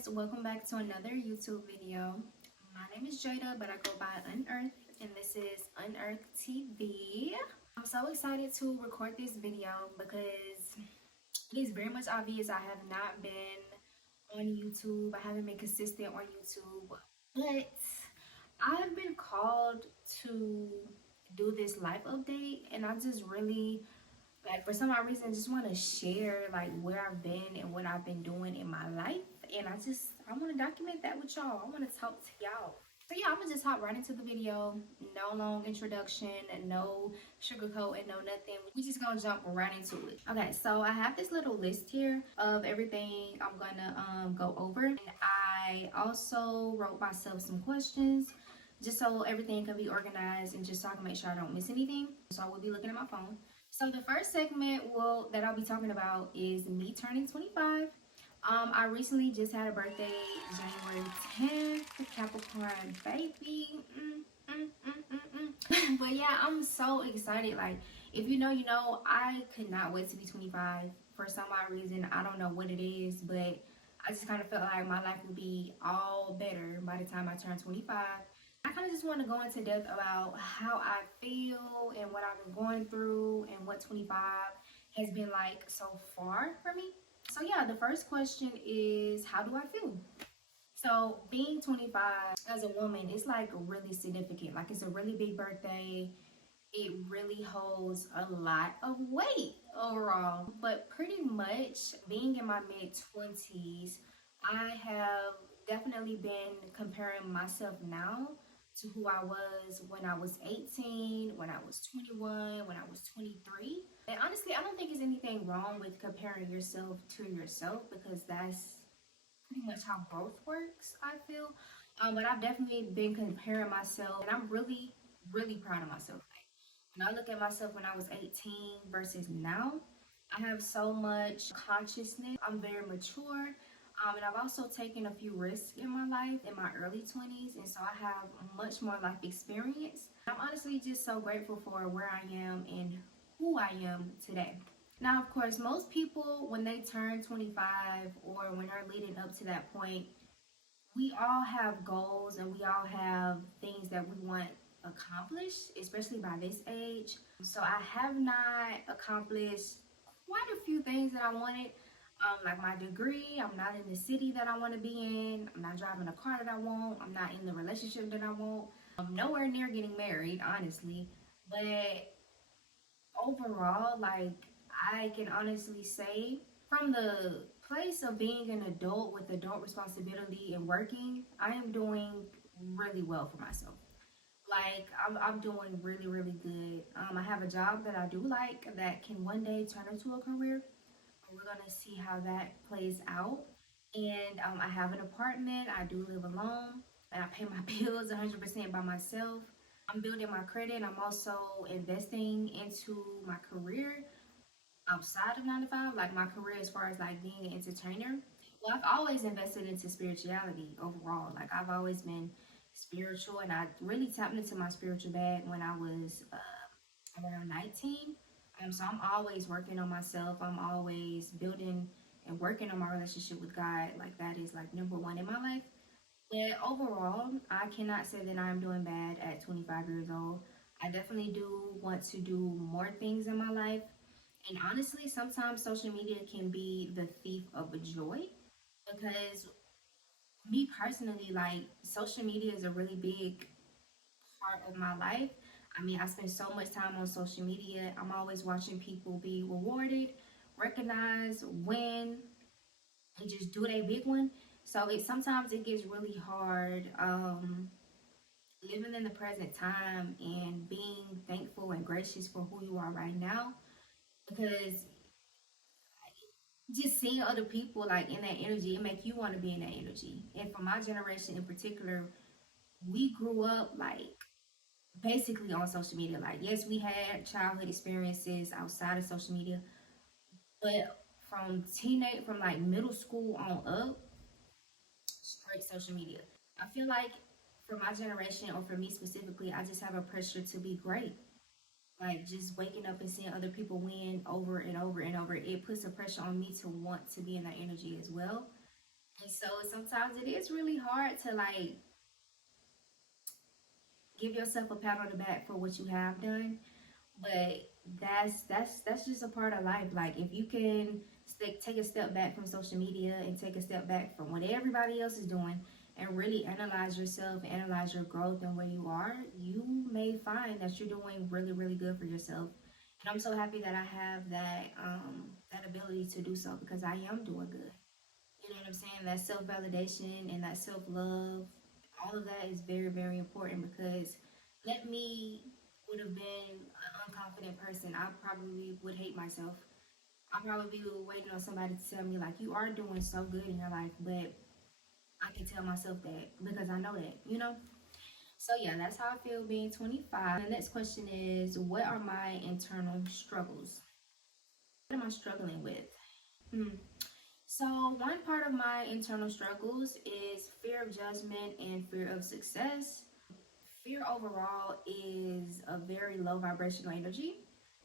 guys, welcome back to another YouTube video. My name is Jada, but I go by Unearthed, and this is Unearthed TV. I'm so excited to record this video because it is very much obvious I have not been on YouTube. I haven't been consistent on YouTube, but I've been called to do this life update, and I just really for some odd reason just want to share like where I've been and what I've been doing in my life, and I want to document that with y'all. I want to talk to y'all. So yeah, I'm gonna just hop right into the video. No long introduction, no sugarcoat, and no nothing. We just gonna jump right into it. Okay, so I have this little list here of everything I'm gonna go over, and I also wrote myself some questions just so everything can be organized and just so I can make sure I don't miss anything. So I will be looking at my phone. So the first segment that I'll be talking about is me turning 25. I recently just had a birthday, January 10th, Capricorn baby. But yeah, I'm so excited. Like, if you know, you know, I could not wait to be 25 for some odd reason. I don't know what it is, but I just kind of felt like my life would be all better by the time I turn 25. I kind of just want to go into depth about how I feel and what I've been going through and what 25 has been like so far for me. So yeah, the first question is, how do I feel? So being 25 as a woman, it's like really significant. Like, it's a really big birthday. It really holds a lot of weight overall. But pretty much being in my mid-20s, I have definitely been comparing myself now to who I was when I was 18, when I was 21, when I was 23. And honestly, I don't think there's anything wrong with comparing yourself to yourself, because that's pretty much how growth works, I feel. But I've definitely been comparing myself, and I'm really, really proud of myself. Like, when I look at myself when I was 18 versus now, I have so much consciousness. I'm very mature. And I've also taken a few risks in my life in my early 20s, and so I have much more life experience. I'm honestly just so grateful for where I am and who I am today. Now, of course, most people, when they turn 25 or when they're leading up to that point, we all have goals and we all have things that we want accomplished, especially by this age. So I have not accomplished quite a few things that I wanted. Like my degree, I'm not in the city that I want to be in. I'm not driving a car that I want. I'm not in the relationship that I want. I'm nowhere near getting married, honestly. But overall, like, I can honestly say, from the place of being an adult with adult responsibility and working, I am doing really well for myself. Like, I'm doing really, really good. I have a job that I do like that can one day turn into a career. We're gonna see how that plays out. And I have an apartment. I do live alone, and I pay my bills 100% by myself. I'm building my credit. I'm also investing into my career outside of 9 to 5, like my career as far as like being an entertainer. Well, I've always invested into spirituality overall. Like, I've always been spiritual, and I really tapped into my spiritual bag when I was around 19. So I'm always working on myself. I'm always building and working on my relationship with God. Like, that is like number one in my life. But overall, I cannot say that I'm doing bad at 25 years old. I definitely do want to do more things in my life. And honestly, sometimes social media can be the thief of joy, because me personally, like, social media is a really big part of my life. I mean, I spend so much time on social media. I'm always watching people be rewarded, recognized, win, and just do a big one. So sometimes it gets really hard living in the present time and being thankful and gracious for who you are right now, because just seeing other people like in that energy, it make you want to be in that energy. And for my generation in particular, we grew up like basically on social media. Like, yes, we had childhood experiences outside of social media, but from like middle school on up, straight social media. I feel like for my generation, or for me specifically, I just have a pressure to be great. Like, just waking up and seeing other people win over and over and over, it puts a pressure on me to want to be in that energy as well. And So sometimes it is really hard to like give yourself a pat on the back for what you have done, but that's just a part of life. Like if you can take a step back from social media and take a step back from what everybody else is doing and really analyze yourself, analyze your growth and where you are, you may find that you're doing really really good for yourself. And I'm so happy that I have that ability to do so because I am doing good. You know what I'm saying? That self validation and that self love, all of that is very, very important because let me would have been an unconfident person, I probably would hate myself. I probably be waiting on somebody to tell me like you are doing so good in your life, but I can tell myself that because I know that, you know? So yeah, that's how I feel being 25. The next question is what are my internal struggles? What am I struggling with? Hmm. So, one part of my internal struggles is fear of judgment and fear of success. Fear overall is a very low vibrational energy.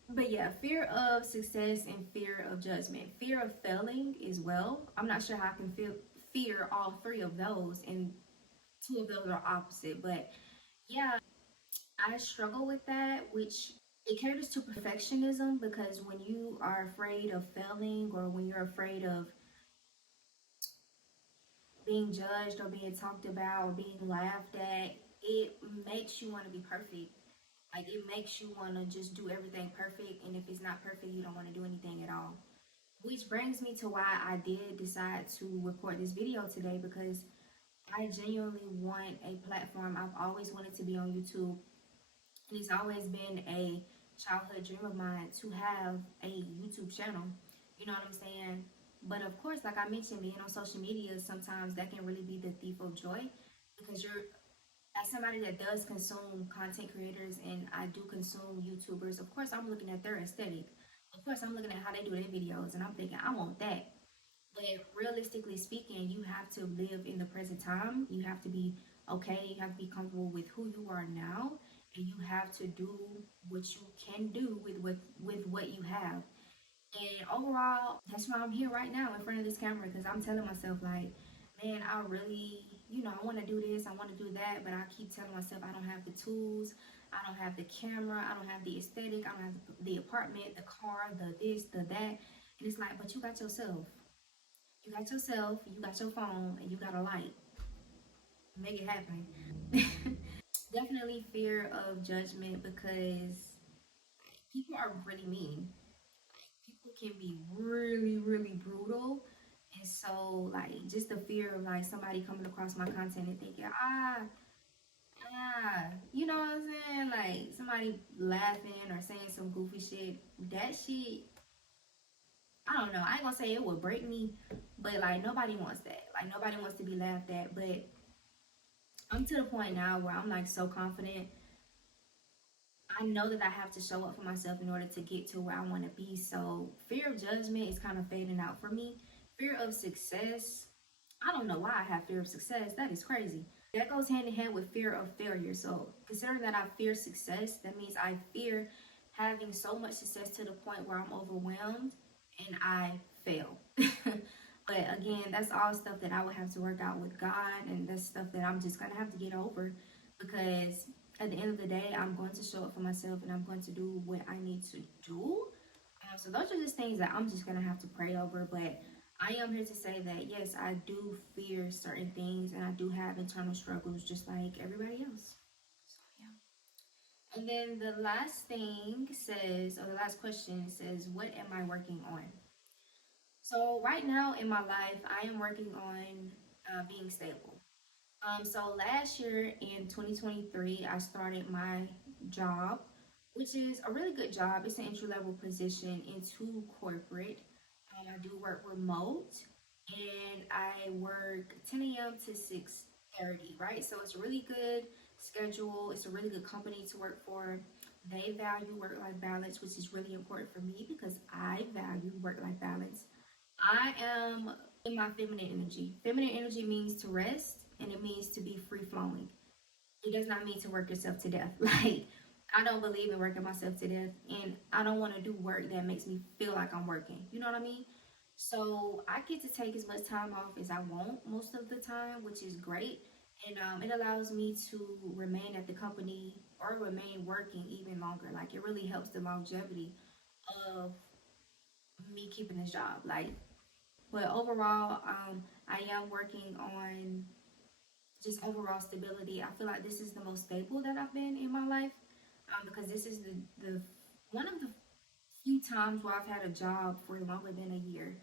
But yeah, fear of success and fear of judgment. Fear of failing as well. I'm not sure how I can feel fear all three of those, and two of those are opposite. But yeah, I struggle with that, which it caters to perfectionism because when you are afraid of failing or when you're afraid of being judged or being talked about or being laughed at, it makes you want to be perfect. Like it makes you want to just do everything perfect, and if it's not perfect, you don't want to do anything at all. Which brings me to why I did decide to record this video today because I genuinely want a platform. I've always wanted to be on YouTube. It's always been a childhood dream of mine to have a YouTube channel. You know what I'm saying? But of course, like I mentioned, being on social media sometimes that can really be the thief of joy because you're as somebody that does consume content creators and I do consume YouTubers, of course I'm looking at their aesthetic. Of course I'm looking at how they do their videos and I'm thinking I want that. But realistically speaking, you have to live in the present time. You have to be okay. You have to be comfortable with who you are now, and you have to do what you can do with what you have. And overall, that's why I'm here right now in front of this camera because I'm telling myself like, man, I really, I want to do this, I want to do that, but I keep telling myself I don't have the tools, I don't have the camera, I don't have the aesthetic, I don't have the apartment, the car, the this, the that. And it's like, but you got yourself. You got yourself, you got your phone, and you got a light. Make it happen. Definitely fear of judgment because people are really mean. People can be really, really brutal. And so, like, just the fear of like somebody coming across my content and thinking, you know what I'm saying? Like somebody laughing or saying some goofy shit. That shit, I don't know. I ain't gonna say it would break me, but like nobody wants that. Like nobody wants to be laughed at. But I'm to the point now where I'm like so confident. I know that I have to show up for myself in order to get to where I want to be. So fear of judgment is kind of fading out for me. Fear of success, I don't know why I have fear of success. That is crazy. That goes hand in hand with fear of failure. So considering that I fear success, that means I fear having so much success to the point where I'm overwhelmed and I fail. But again, that's all stuff that I would have to work out with God, and that's stuff that I'm just gonna have to get over because at the end of the day, I'm going to show up for myself and I'm going to do what I need to do. So those are just things that I'm just gonna have to pray over. But I am here to say that yes, I do fear certain things and I do have internal struggles just like everybody else. So yeah. And then the last thing says, or the last question says, what am I working on? So right now in my life, I am working on being stable. So last year in 2023, I started my job, which is a really good job. It's an entry level position into corporate. I do work remote, and I work 10 a.m. to 6:30. Right, so it's a really good schedule. It's a really good company to work for. They value work life balance, which is really important for me because I value work life balance. I am in my feminine energy. Feminine energy means to rest and it means to be free flowing. It does not mean to work yourself to death. Like, I don't believe in working myself to death and I don't want to do work that makes me feel like I'm working. You know what I mean? So I get to take as much time off as I want most of the time, which is great. And it allows me to remain at the company or remain working even longer. Like it really helps the longevity of me keeping this job. Like, but overall, I am working on just overall stability. I feel like this is the most stable that I've been in my life, because this is the one of the few times where I've had a job for longer than a year.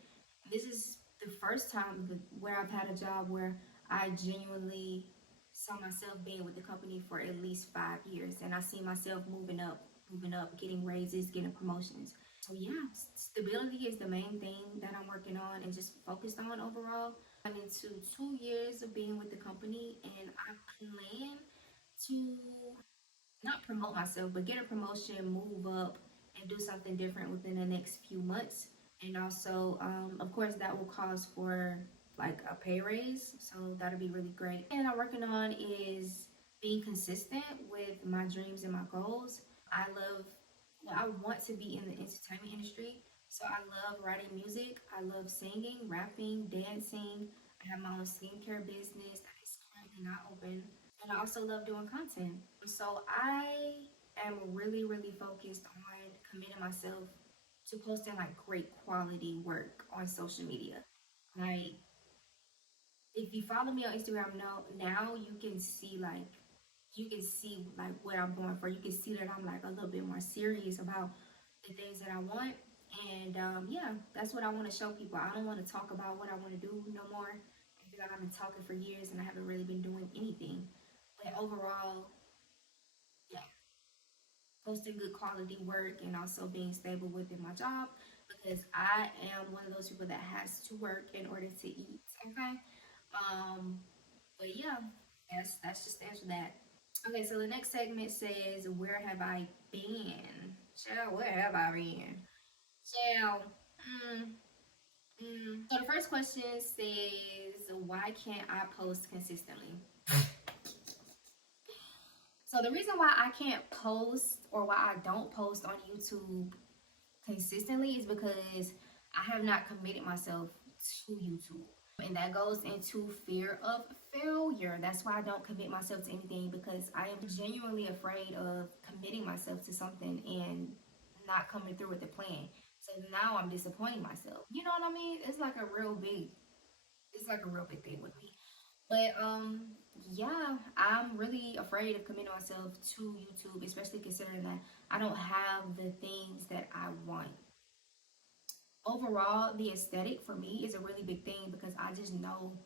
This is the first time where I've had a job where I genuinely saw myself being with the company for at least 5 years, and I see myself moving up, getting raises, getting promotions. So yeah, stability is the main thing that I'm working on and just focused on overall. I'm into 2 years of being with the company, and I plan to not promote myself, but get a promotion, move up, and do something different within the next few months. And also, of course, that will cause for like a pay raise. So that'll be really great. And I'm working on is being consistent with my dreams and my goals. I love, well, I want to be in the entertainment industry. So I love writing music. I love singing, rapping, dancing. I have my own skincare business that is currently not open, and I also love doing content. So I am really, really focused on committing myself to posting like great quality work on social media. Like if you follow me on Instagram now you can see like what I'm going for. You can see that I'm like a little bit more serious about the things that I want. And yeah, that's what I want to show people. I don't want to talk about what I want to do no more. I feel like I've been talking for years and I haven't really been doing anything. But overall, yeah, posting good quality work and also being stable within my job, because I am one of those people that has to work in order to eat. Okay. Um, but yeah, that's just the answer to that. Okay, so the next segment says, "Where have I been?" Child, where have I been? Child. Mm, So the first question says, "Why can't I post consistently?" So the reason why I can't post or why I don't post on YouTube consistently is because I have not committed myself to YouTube. And that goes into fear of failure. That's why I don't commit myself to anything, because I am genuinely afraid of committing myself to something and not coming through with the plan. So now I'm disappointing myself. You know what I mean? It's like a real big thing with me. But yeah, I'm really afraid of committing myself to YouTube, especially considering that I don't have the things that I want. Overall, the aesthetic for me is a really big thing, because I just know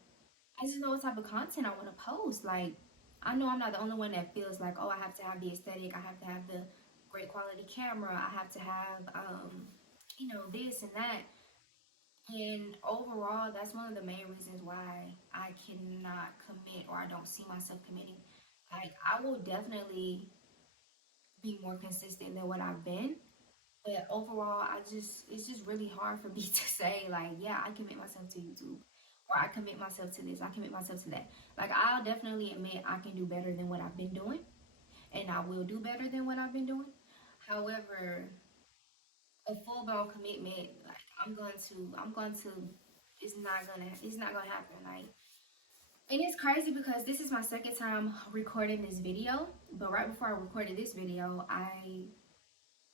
what type of content I want to post. Like, I know I'm not the only one that feels like, oh, I have to have the aesthetic, I have to have the great quality camera, I have to have, this and that. And overall, that's one of the main reasons why I cannot commit, or I don't see myself committing. Like, I will definitely be more consistent than what I've been. But overall, it's just really hard for me to say, like, yeah, I commit myself to YouTube, or I commit myself to this, I commit myself to that. Like, I'll definitely admit I can do better than what I've been doing, and I will do better than what I've been doing. However, a full blown commitment, like I'm going to, it's not gonna happen. Like, and it's crazy because this is my second time recording this video. But right before I recorded this video, I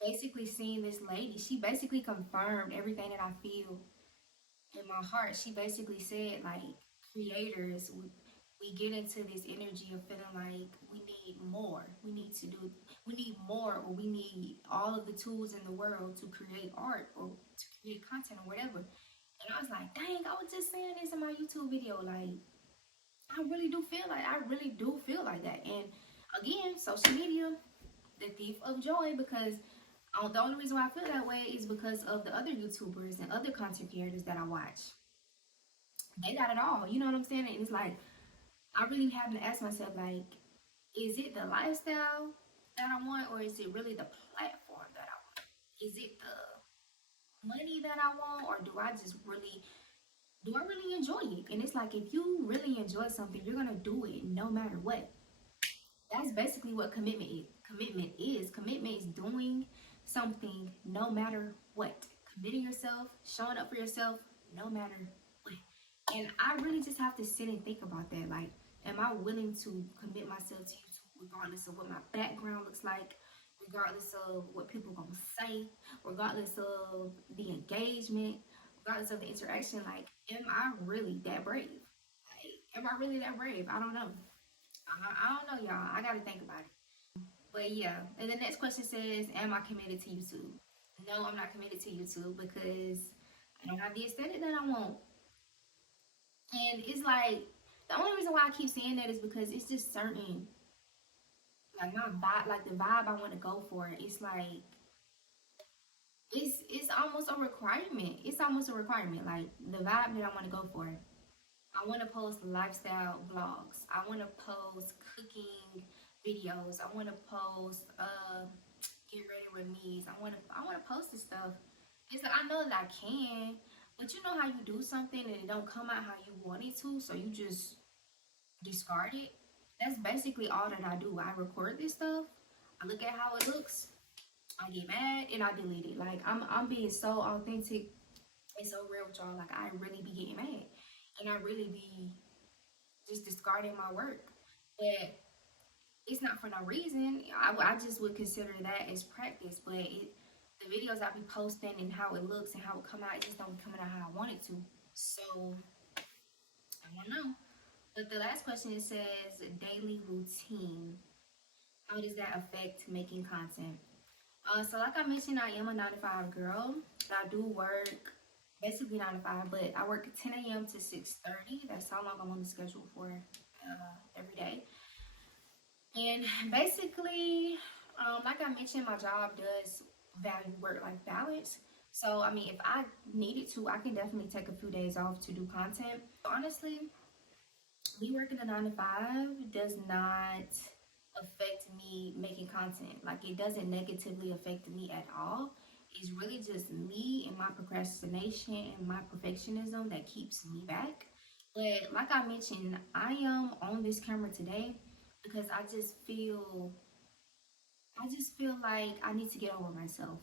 basically seen this lady. She basically confirmed everything that I feel in my heart. She basically said, like, creators, we get into this energy of feeling like we need more. We need more, or we need all of the tools in the world to create art or to create content or whatever. And I was like, dang, I was just saying this in my YouTube video. Like, I really do feel like that. And again, social media, the thief of joy, because the only reason why I feel that way is because of the other YouTubers and other content creators that I watch. They got it all. You know what I'm saying? And it's like, I really having to ask myself, like, is it the lifestyle that I want, or is it really the platform that I want? Is it the money that I want, or do I really enjoy it? And it's like, if you really enjoy something, you're gonna do it no matter what. That's basically what commitment is. Commitment is doing something no matter what. Committing yourself, showing up for yourself no matter what. And I really just have to sit and think about that. Like, am I willing to commit myself to YouTube regardless of what my background looks like, regardless of what people gonna say, regardless of the engagement, regardless of the interaction? Like, am I really that brave? Like, am I really that brave? I don't know. I don't know, y'all. I gotta think about it. But yeah, and the next question says, am I committed to YouTube? No, I'm not committed to YouTube because I don't have the aesthetic that I want. And it's like, the only reason why I keep saying that is because it's just certain, like my vibe, like the vibe I want to go for. It's like, it's almost a requirement. It's almost a requirement. Like the vibe that I want to go for. I want to post lifestyle vlogs. I want to post cooking videos. I want to post get ready with me. I want to post this stuff. It's like I know that I can, but you know how you do something and it don't come out how you want it to, so you just discard it. That's basically all that I do. I record this stuff. I look at how it looks. I get mad and I delete it. Like I'm being so authentic and so real with y'all. Like I really be getting mad and I really be just discarding my work. But it's not for no reason. I just would consider that as practice. But the videos I be posting and how it looks and how it come out, it just don't come out how I want it to. So I don't know. But the last question, it says daily routine. How does that affect making content? So like I mentioned, I am a 9 to 5 girl. I do work basically 9 to 5, but I work 10 a.m. to 6:30. That's how long I'm on the schedule for every day. And basically, like I mentioned, my job does value work-life balance. So I mean, if I needed to, I can definitely take a few days off to do content. Honestly, me working a 9 to 5 does not affect me making content. Like it doesn't negatively affect me at all. It's really just me and my procrastination and my perfectionism that keeps me back. But like I mentioned, I am on this camera today because I just feel like I need to get over myself.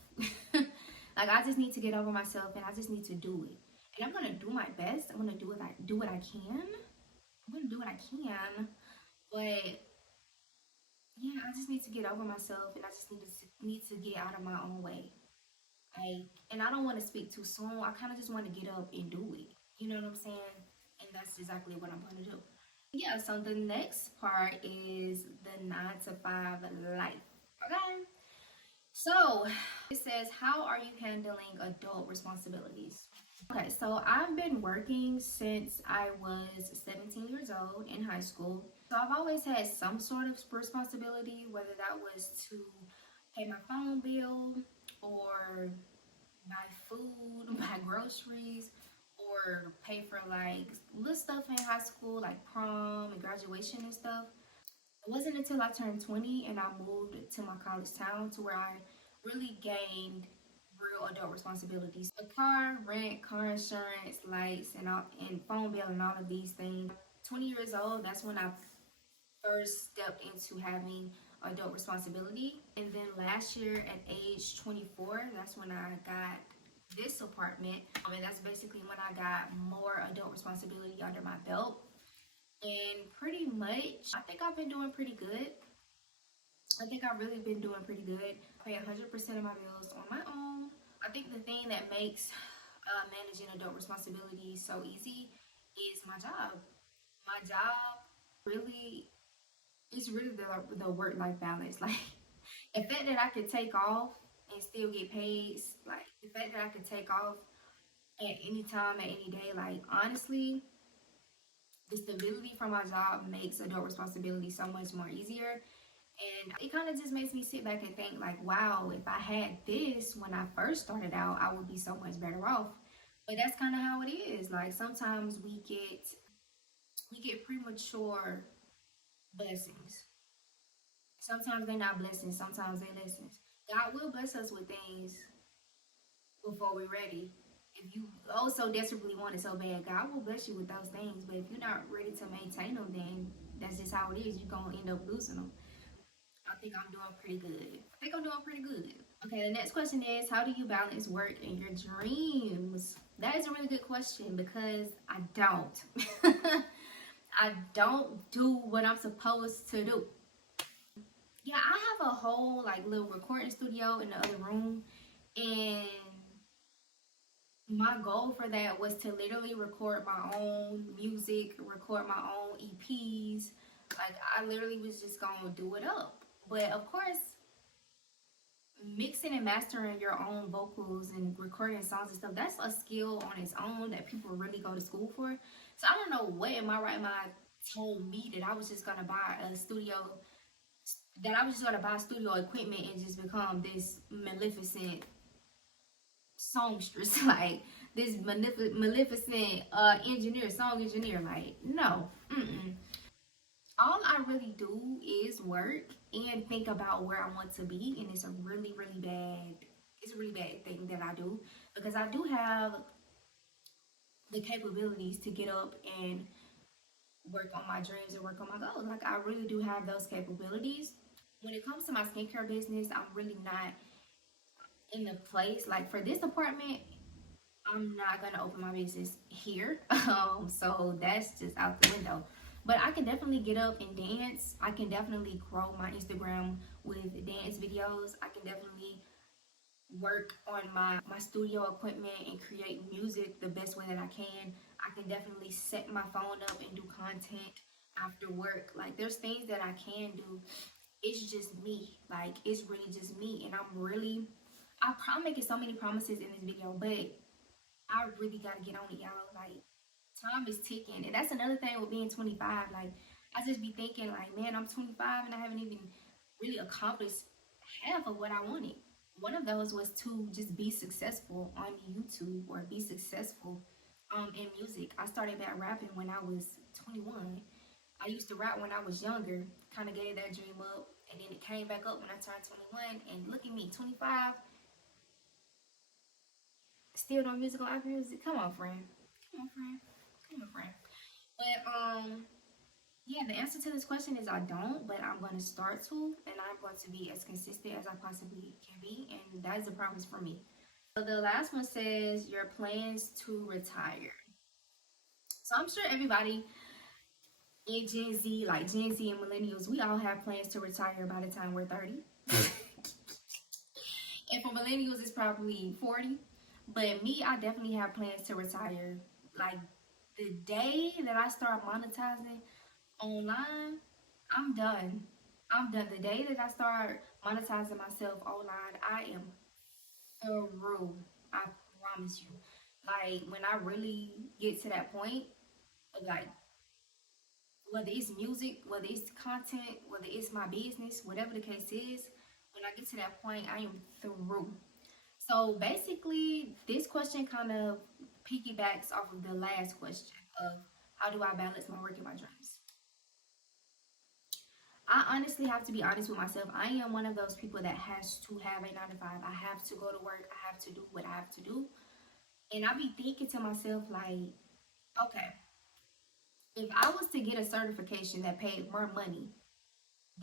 Like I just need to get over myself and I just need to do it. And I'm gonna do my best. I'm gonna do what I can. I'm gonna do what I can. But yeah, I just need to get over myself and I just need to get out of my own way. And I don't want to speak too soon. I kind of just want to get up and do it. You know what I'm saying? And that's exactly what I'm going to do. Yeah, so the next part is the 9 to 5 life. Okay? So it says, how are you handling adult responsibilities? Okay, so I've been working since I was 17 years old in high school. So I've always had some sort of responsibility, whether that was to pay my phone bill or buy food, buy groceries, or pay for like little stuff in high school, like prom and graduation and stuff. It wasn't until I turned 20 and I moved to my college town to where I really gained real adult responsibilities. A car, rent, car insurance, lights, and phone bill, and all of these things. 20 years old, that's when I first stepped into having adult responsibility. And then last year at age 24, that's when I got this apartment. And that's basically when I got more adult responsibility under my belt. And pretty much, I think I've been doing pretty good. I think I've really been doing pretty good. I pay 100% of my bills on my own. I think the thing that makes managing adult responsibilities so easy is my job. My job really it's really the work life balance. Like the fact that I could take off and still get paid, like the fact that I could take off at any time, at any day, like honestly, the stability from my job makes adult responsibility so much more easier. And it kind of just makes me sit back and think like, wow, if I had this when I first started out, I would be so much better off. But that's kind of how it is. Like sometimes we get premature blessings. Sometimes they're not blessings, sometimes they're lessons. God will bless us with things before we're ready. If you also desperately want it so bad, God will bless you with those things. But if you're not ready to maintain them, then that's just how it is. You're going to end up losing them. I think I'm doing pretty good. I think I'm doing pretty good. Okay, the next question is, how do you balance work and your dreams? That is a really good question because I don't. I don't do what I'm supposed to do. Yeah, I have a whole like little recording studio in the other room, and my goal for that was to literally record my own music, record my own EPs. Like I literally was just gonna do it up. But of course, mixing and mastering your own vocals and recording songs and stuff, that's a skill on its own that people really go to school for. So I don't know what in my right mind told me that I was just gonna buy a studio, that I was just gonna buy studio equipment and just become this maleficent songstress, like this maleficent engineer, song engineer. Like, no. Mm-mm. All I really do is work and think about where I want to be, and it's a really, really bad. It's a really bad thing that I do because I do have the capabilities to get up and work on my dreams and work on my goals. Like I really do have those capabilities. When it comes to my skincare business, I'm really not in the place. Like for this apartment, I'm not gonna open my business here. So that's just out the window. But I can definitely get up and dance. I can definitely grow my Instagram with dance videos. I can definitely work on my studio equipment and create music the best way that I can. I can definitely set my phone up and do content after work. Like there's things that I can do. It's just me. Like it's really just me. And I'm making so many promises in this video, but I really gotta get on it, y'all. Like, time is ticking. And that's another thing with being 25. Like, I just be thinking, like, man, I'm 25 and I haven't even really accomplished half of what I wanted. One of those was to just be successful on YouTube or be successful in music. I started back rapping when I was 21. I used to rap when I was younger, kind of gave that dream up, and then it came back up when I turned 21. And look at me, 25, still doing music on Apple Music. Come on, friend. Come on, friend. Come on, friend. But yeah, the answer to this question is I don't, but I'm going to start to, and I'm going to be as consistent as I possibly can be, and that is a promise for me. So the last one says your plans to retire. So I'm sure everybody in Gen Z, like Gen Z and millennials, we all have plans to retire by the time we're 30. And for millennials, it's probably 40. But me, I definitely have plans to retire. Like the day that I start monetizing online, I'm done. I'm done. The day that I start monetizing myself online, I am through. I promise you. Like when I really get to that point of like whether it's music, whether it's content, whether it's my business, whatever the case is, when I get to that point, I am through. So basically, this question kind of piggybacks off of the last question of how do I balance my work and my dreams. I honestly have to be honest with myself. I am one of those people that has to have a 9 to 5. I have to go to work. I have to do what I have to do. And I be thinking to myself, like, okay, if I was to get a certification that paid more money,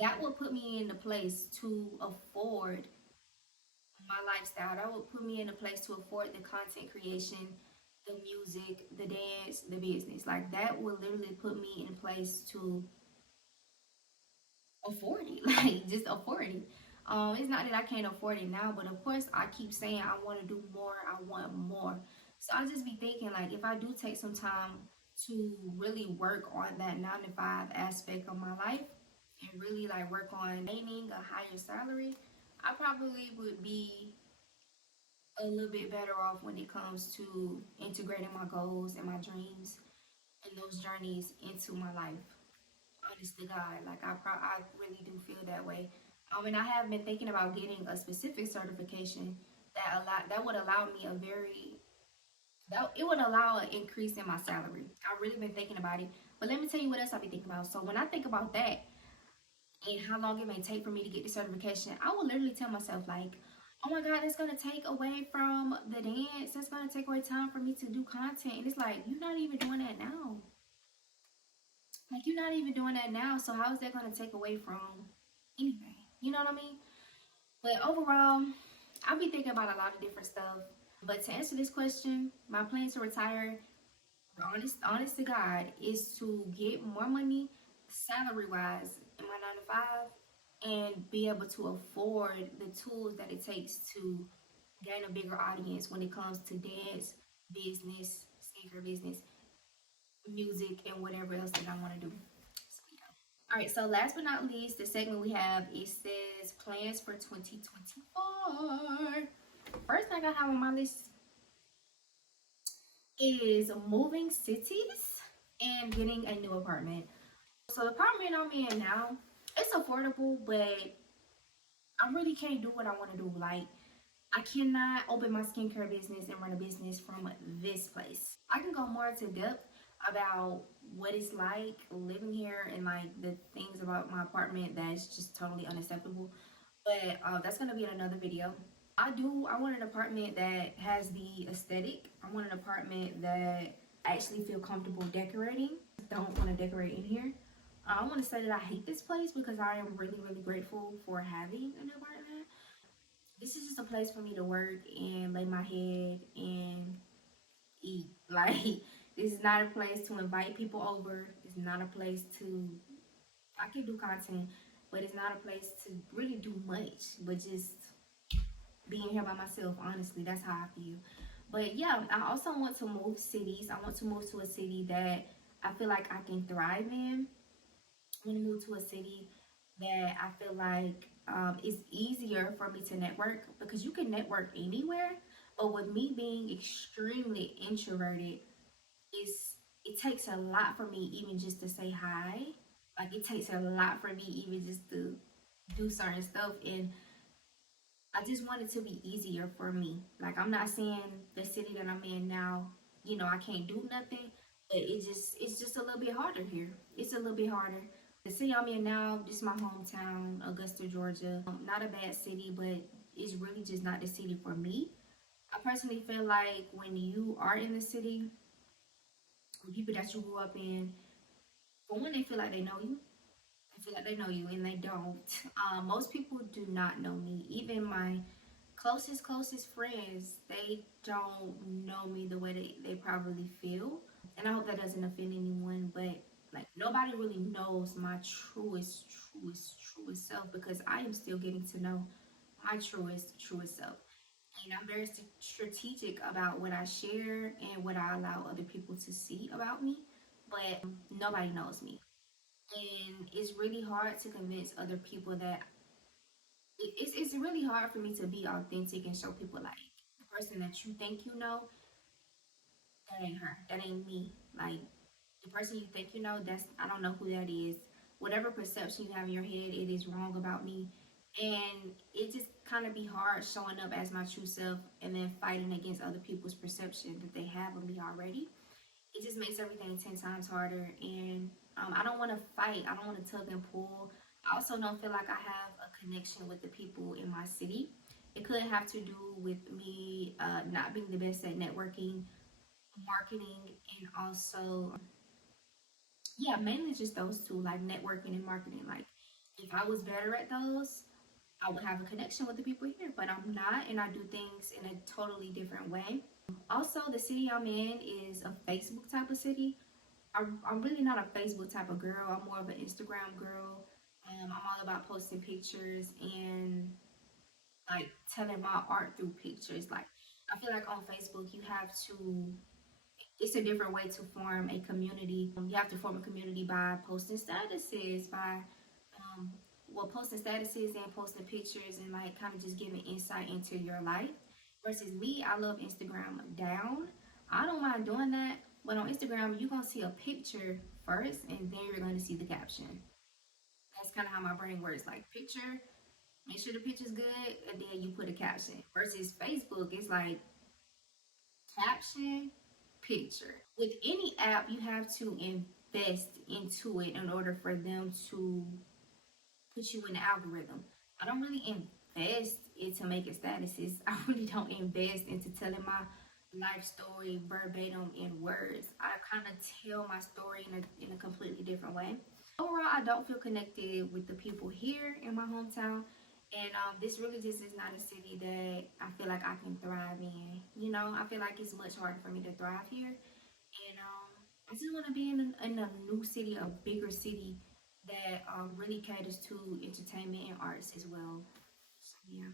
that would put me in the place to afford my lifestyle. That would put me in a place to afford the content creation, the music, the dance, the business. Like that would literally put me in a place to afford it, like just afford it. It's not that I can't afford it now, but of course I keep saying I want to do more. I want more. So I just be thinking like if I do take some time to really work on that 9 to 5 aspect of my life and really like work on gaining a higher salary, I probably would be a little bit better off when it comes to integrating my goals and my dreams and those journeys into my life. Honest to God, like I really do feel that way. And I have been thinking about getting a specific certification that would allow me a very that it would allow an increase in my salary. I've really been thinking about it. But let me tell you what else I've been thinking about. So when I think about that and how long it may take for me to get the certification, I will literally tell myself like, oh my God, that's gonna take away from the dance. That's gonna take away time for me to do content. And it's like, you're not even doing that now. Like you're not even doing that now. So how is that gonna take away from anything? You know what I mean? But overall, I'll be thinking about a lot of different stuff. But to answer this question, my plan to retire, honest to God, is to get more money salary wise in my 9 to 5 and be able to afford the tools that it takes to gain a bigger audience when it comes to dance, business, sneaker business, music, and whatever else that I want to do. So, yeah. All right, so last but not least, the segment we have, it says plans for 2024. First thing I have on my list is moving cities and getting a new apartment. So the apartment I'm in now, it's affordable, but I really can't do what I want to do. Like, I cannot open my skincare business and run a business from this place. I can go more into depth about what it's like living here and like the things about my apartment that's just totally unacceptable. But that's gonna be in another video. I want an apartment that has the aesthetic. I want an apartment that I actually feel comfortable decorating. Don't want to decorate in here. I want to say that I hate this place because I am really, really grateful for having an apartment. This is just a place for me to work and lay my head and eat. Like, this is not a place to invite people over. It's not a place to, I can do content, but it's not a place to really do much, but just being here by myself. Honestly, that's how I feel. But yeah, I also want to move cities. I want to move to a city that I feel like I can thrive in. I want to move to a city that I feel like it's easier for me to network, because you can network anywhere. But with me being extremely introverted, it takes a lot for me even just to say hi. Like, it takes a lot for me even just to do certain stuff, and I just want it to be easier for me. Like, I'm not saying the city that I'm in now, I can't do nothing, but it's just a little bit harder here. It's a little bit harder. The city I'm in now, this is my hometown, Augusta, Georgia. Not a bad city, but it's really just not the city for me. I personally feel like when you are in the city, the people that you grew up in, for one, they feel like they know you. They feel like they know you, and they don't. Most people do not know me. Even my closest friends, they don't know me the way they probably feel. And I hope that doesn't offend anyone, but like, nobody really knows my truest self, because I am still getting to know my truest self. And I'm very strategic about what I share and what I allow other people to see about me, but nobody knows me. And it's really hard to convince other people that it's really hard for me to be authentic and show people, like, the person that you think you know, that ain't her, that ain't me. Like, the person you think you know, that's, I don't know who that is. Whatever perception you have in your head, it is wrong about me. And it just kind of be hard showing up as my true self and then fighting against other people's perception that they have of me already. It just makes everything 10 times harder. And I don't want to fight. I don't want to tug and pull. I also don't feel like I have a connection with the people in my city. It could have to do with me not being the best at networking, marketing, and also, yeah, mainly just those two, like networking and marketing. Like, if I was better at those, I would have a connection with the people here, but I'm not, and I do things in a totally different way. Also, the city I'm in is a Facebook type of city. I'm really not a Facebook type of girl. I'm more of an Instagram girl. I'm all about posting pictures and like telling my art through pictures. Like, I feel like on Facebook you have to, it's a different way to form a community. You have to form a community by posting statuses, by um, posting statuses and posting pictures and like kind of just giving insight into your life. Versus me, I love Instagram down. I don't mind doing that, but on Instagram, you're gonna see a picture first, and then you're gonna see the caption. That's kind of how my brain works. Like, picture, make sure the picture's good, and then you put a caption. Versus Facebook, it's like caption, picture. With any app, you have to invest into it in order for them to put you in the algorithm. I don't really invest into making statuses. I really don't invest into telling my life story verbatim in words. I kind of tell my story in a completely different way. Overall, I don't feel connected with the people here in my hometown, And this really just is not a city that I feel like I can thrive in. You know, I feel like it's much harder for me to thrive here. And I just want to be in a new city, a bigger city that really caters to entertainment and arts as well. So, yeah.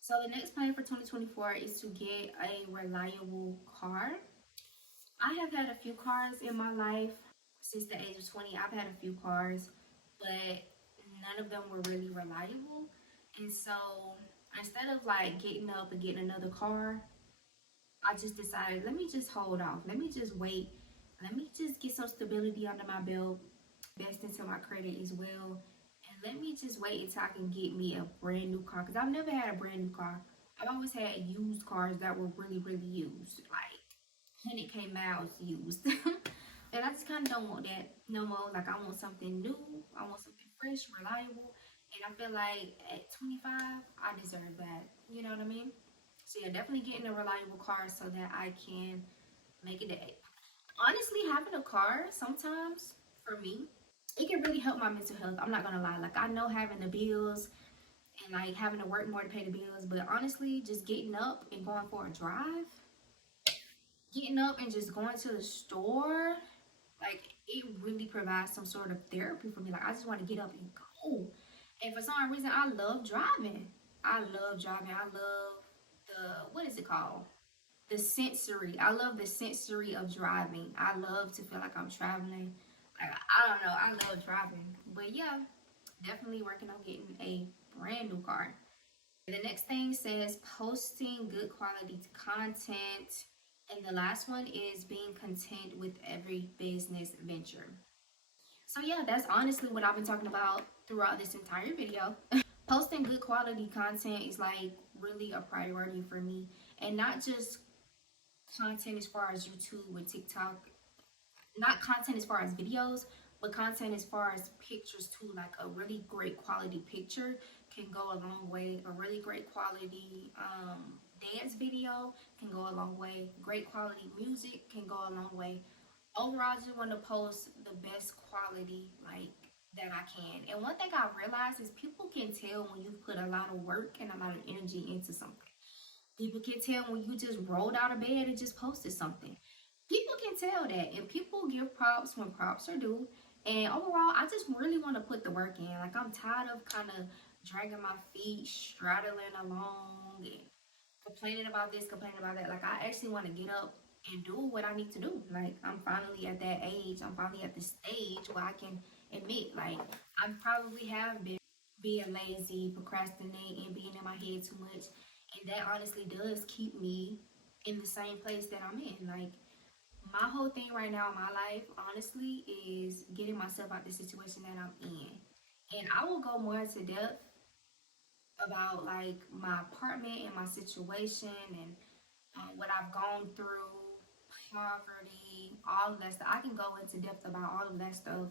So the next plan for 2024 is to get a reliable car. I have had a few cars in my life since the age of 20. I've had a few cars, but none of them were really reliable. And so instead of like getting up and getting another car, I just decided, let me just hold off. Let me just wait. Let me just get some stability under my belt, invest into my credit as well. And let me just wait until I can get me a brand new car. Because I've never had a brand new car. I've always had used cars that were really, really used. Like 100K miles used. And I just kind of don't want that no more. Like, I want something new. I want something fresh, reliable. And I feel like at 25, I deserve that. You know what I mean? So, yeah, definitely getting a reliable car so that I can make it a. Honestly, having a car sometimes, for me, it can really help my mental health. I'm not going to lie. Like, I know having the bills and, like, having to work more to pay the bills. But honestly, just getting up and going for a drive, getting up and just going to the store, like it really provides some sort of therapy for me. Like I just want to get up and go. And for some reason, I love driving. I love driving. I love the what is it called? The sensory. I love the sensory of driving. I love to feel like I'm traveling. Like I don't know. I love driving. But yeah, definitely working on getting a brand new car. The next thing says posting good quality content. And the last one is being content with every business venture. So, yeah, that's honestly what I've been talking about throughout this entire video. Posting good quality content is like really a priority for me. And not just content as far as YouTube or TikTok, not content as far as videos, but content as far as pictures too. Like a really great quality picture can go a long way. A really great quality dance video can go a long way. Great quality music can go a long way. Overall, I just want to post the best quality like that I can. And one thing I realized is people can tell when you put a lot of work and a lot of energy into something. People can tell when you just rolled out of bed and just posted something. People can tell that, and people give props when props are due. And overall, I just really want to put the work in. Like I'm tired of kind of dragging my feet, straddling along, and complaining about this, complaining about that. Like I actually want to get up and do what I need to do. Like I'm finally at that age. I'm finally at the stage where I can admit, like I probably have been being lazy, procrastinating, and being in my head too much, and that honestly does keep me in the same place that I'm in. Like my whole thing right now in my life, honestly, is getting myself out the situation that I'm in. And I will go more into depth about like my apartment and my situation and what I've gone through, poverty, all of that stuff. I can go into depth about all of that stuff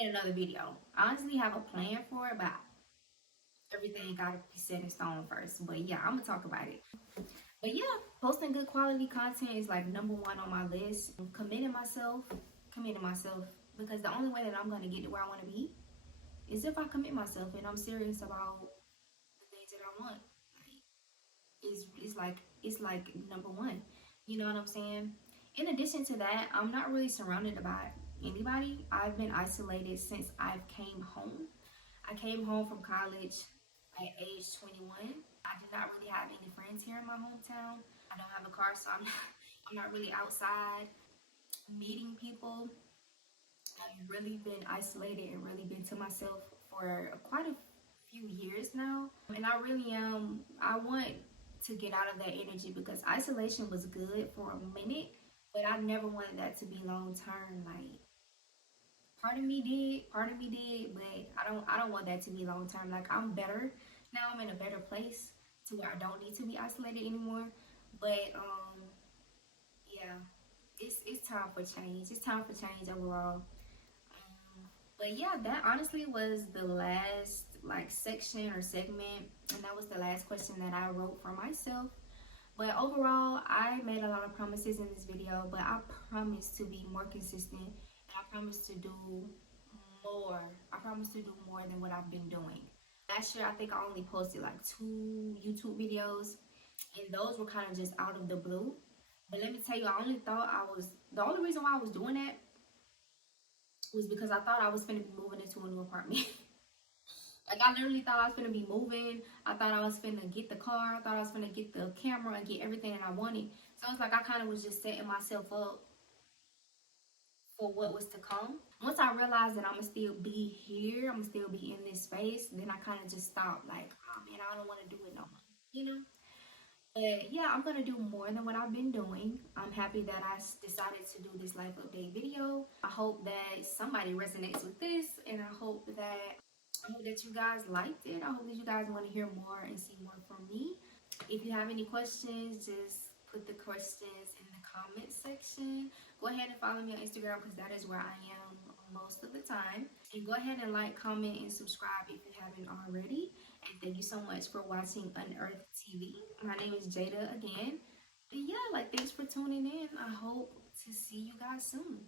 in another video. I honestly have a plan for it, but everything gotta be set in stone first. But yeah, I'm gonna talk about it. But yeah, posting good quality content is like number one on my list. Committing myself, because the only way that I'm gonna get to where I want to be is if I commit myself and I'm serious about the things that I want. Like, it's like number one. You know what I'm saying? In addition to that, I'm not really surrounded by anybody. I've been isolated since I came home. I came home from college at age 21. I did not really have any friends here in my hometown. I don't have a car, so I'm not really outside meeting people. I've really been isolated and really been to myself for quite a few years now. And I really am, I want to get out of that energy because isolation was good for a minute, but I never wanted that to be long term. Like part of me did, but I don't want that to be long term. Like I'm better now. I'm in a better place to where I don't need to be isolated anymore. But yeah, it's time for change. It's time for change overall. But yeah, that honestly was the last like section or segment, and that was the last question that I wrote for myself. But overall, I made a lot of promises in this video, but I promise to be more consistent, and I promise to do more. I promise to do more than what I've been doing. Last year, I think I only posted like 2 YouTube videos, and those were kind of just out of the blue. But let me tell you, the only reason why I was doing that was because I thought I was finna be moving into a new apartment. Like, I literally thought I was finna be moving. I thought I was finna get the car. I thought I was finna get the camera and get everything that I wanted. So it's like I kind of was just setting myself up for what was to come. Once I realized that I'm gonna still be here, I'm gonna still be in this space, then I kind of just stopped. Like, oh man, I don't want to do it no more. You know. But yeah, I'm gonna do more than what I've been doing. I'm happy that I decided to do this life update video. I hope that somebody resonates with this, and I hope that you guys liked it. I hope that you guys want to hear more and see more from me. If you have any questions, just put the questions in the comment section. Go ahead and follow me on Instagram because that is where I am most of the time. And go ahead and like, comment, and subscribe if you haven't already. And thank you so much for watching Unearthed TV. My name is Jada again. And yeah, like, thanks for tuning in. I hope to see you guys soon.